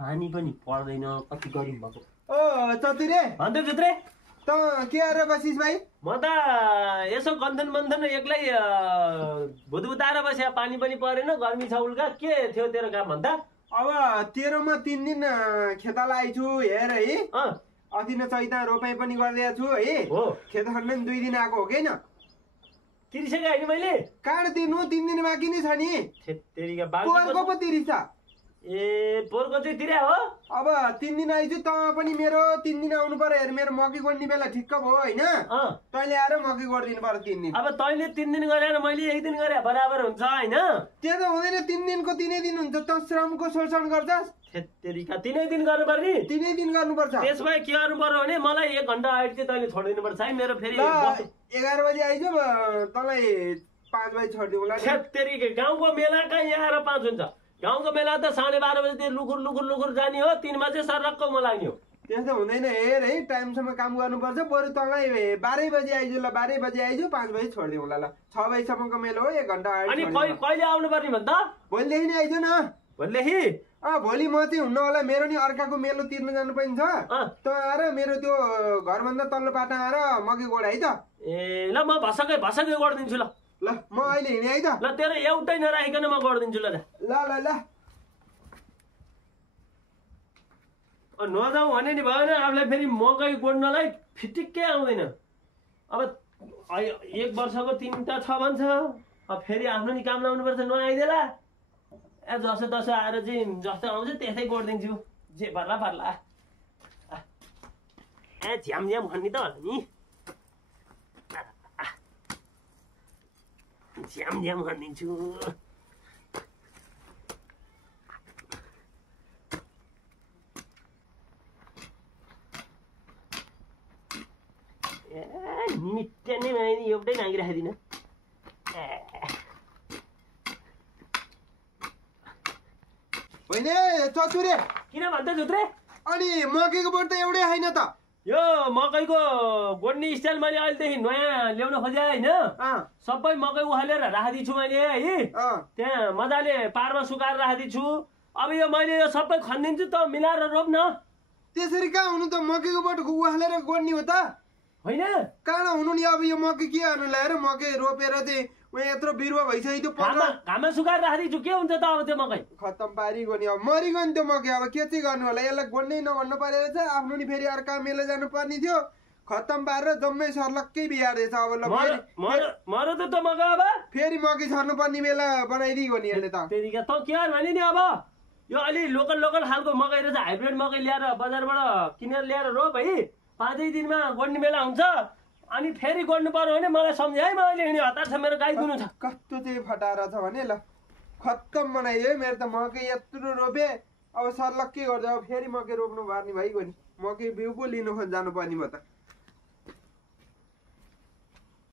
पानी पनि पर्दैन कति गरिब भएको। ओ चतुरे भन्दै जुत्रे त के गरेर बसिस भाइ? म त यसो गन्थन बन्थन एक्लै भुतभुताएर बसे। पानी पनि परेन, गर्मी छ उल्का। के थियो तेरो काम भन्दा? अब तेरोमा 3 दिन खेताला आइछु हेर है। अति न चैता रोपाई पनि गरिदिएको छु है। हो खेत खन्ने 2 दिन आएको हो कि हैन? तिरिसके होइन मैले काट दिनु 3 दिन बाँकी नै छ नि। तेरिका पोहोरको पो तिरिस छ। ए पोहोरको चाहिँ तिरे हो। अब 3 दिन आइछु त पनि मेरो 3 दिन आउनु पर्यो। हेर मेरो मकै गोड्ने बेला ठिक्क भयो हैन? तैँले आएर मकै गोड्दिनु पर्यो 3 दिन। अब तैँले 3 दिन गरेर मैले 1 दिन गरे बराबर हुन्छ हैन? त्यो त हुँदैन। 3 दिनको 3 दिन हुन्छ। त श्रमको शोषण गर्छस्। तेरिका 3 दिन गर्नुपर्ने। 3 दिन गर्नुपर्छ। त्यसमा के गर्नु पर्यो भने मलाई 1 घण्टा अगाडि चाहिँ तैँले छोडिदिनु पर्छ है। मेरो फेरि 11 बजे आइज तँलाई 5 बजे छोडिदिउँला। तेरिका गाउँको मेला कहाँ यहाँ आएर 5 हुन्छ? गाउँको मेला त 12:30 बजे लुकुर लुकुर लुकुर जाने हो। 3 बजे सरक्क म लाग्ने हो। त्यस्तो हुँदैन। हेर है टाइमसम्म काम गर्नुपर्छ। बरु तँलाई 12 बजे आइज ल। 12 बजे आइज 5 बजे छोडिदिउँला ल। 6 बजेसम्मको मेला हो। 1 घण्टा अनि कहिले आउनु पर्ने भन्दा? भोलिदेखि नै आइज न। भोलिदेखि? भोलि म चाहिँ हुन्न होला। मेरो नि अर्काको मेलो तिर्न जानु पनि छ। त आएर मेरो त्यो घरभन्दा तल्लो पाटा आएर मकै गोड है त। ए ल म भसकै गरिदिन्छु ल। ल म अहिले हिँडेँ है त। ल तेरो एउटै नराखिकन म गरिदिन्छु ल। ल ल ल नजाउँ भने नि भएन। आफूलाई फेरि मकै गोड्नलाई फिटिक्कै आउँदैन। अब 1 वर्षको 3टा छ भन्छ। अब फेरि आफ्नो नि काम लाउनुपर्छ। नआइदेला जसो तसो आएर चाहिँ जस्तो आउँछ त्यस्तै गरिदिन्छु। जे पर्ला पर्ला। झ्याम झ्याम भन्ने त होला नि। झ्याम झ्याम भनिदिन्छु। निमित्य नै मैले एउटै नाङ्गी राखिदिन। होइन चतुरे किन भन्छ जुत्रे? अनि मकैको बोट त एउटै होइन त। यो मकैको गोड्ने स्टाइल मैले अहिलेदेखि नयाँ ल्याउन खोजेँ होइन? सबै मकै उखालेर राखिदिन्छु मैले है। त्यहाँ मजाले पारमा सुकाएर राखिदिन्छु। अब यो मैले यो सबै खनिदिन्छु त मिलाएर रोप न। त्यसरी कहाँ हुनु त? मकैको बोट उखालेर गोड्ने हो त होइन? कहाँ हुनु नि? अब यो मकै के गर्नु ल्याएर मकै रोपेर चाहिँ यत्रो बिरुवा भइसक्यो। घाममा सुकाएर राखिदिन्छु। के हुन्छ त अब त्यो मकै? खत्तम पारिगयो नि। अब मरिगयो नि त्यो मकै। अब के चाहिँ गर्नु होला? यसलाई गोड्नै नभन्नु परेको छ। आफ्नो नि फेरि अर्का मेला जानु पर्ने थियो। खत्तम पारेर जम्मै सर्लक्कै बिगार्दैछ। अब ल मरो त मकै अब फेरि मकै छर्नु पर्ने बेला बनाइदिएको नि यसले त। त्यतिका त के भने नि अब यो अलि लोकल खालको मकै रहेछ। हाइब्रिड मकै ल्याएर बजारबाट किनेर ल्याएर रोप है। 5 दिनमा गोड्ने बेला हुन्छ। अनि फेरि गोड्नु पर्यो भने मलाई सम्झे है। मैले हिँड्ने हतार छ। मेरो गाई दुनु छ। कस्तो चाहिँ फटाएर छ भने ल खत्तम बनाइदियो। मेरो त मकै यत्रो रोपे। अब सर्लक्कै गर्छ। अब फेरि मकै रोप्नु पर्ने भइगयो नि। मकै बिउ पो लिनु जानु पर्ने भयो त।